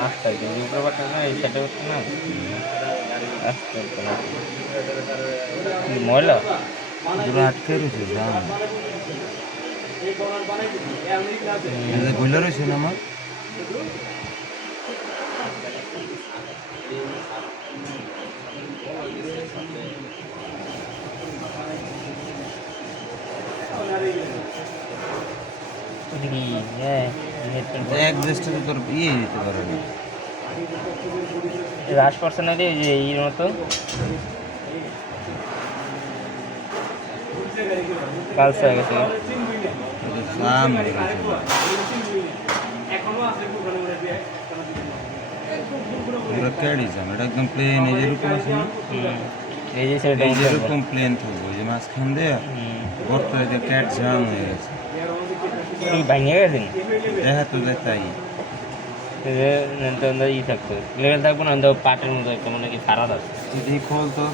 আস্তে যদি উপরে পাঠান না এই সাইডে করতে না আস্তে ময়লা পুরো আটকে রয়েছে জাম গইলা রয়েছে না আমার কি হ্যাঁ এক দেশটা তো তোর ইয়ে দিতে পারে না রাশ করছে না রে এই যে এর মতো কালসা হয়ে গেছে জাম পুরো ক্যাডি জাম এটা একদম প্লেন এই যেরকম আছে না এই যে সেটা এই যেরকম প্লেন থাকবো এই যে মাঝখান দিয়ে গর্ত দিয়ে ক্যাট জাম হয়ে গেছে ভেঙে গেছে দেখা তো তাই ই থাকতো লেভেল থাকবো না পাটের মতো একটা মানে কি খারাপ আছে যদি খোল তো